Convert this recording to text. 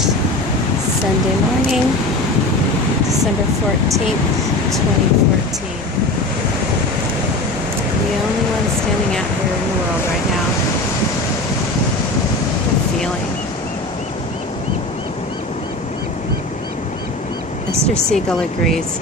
Sunday morning, December 14th, 2014. The only one standing out here in the world right now. The feeling. Mr. Siegel agrees.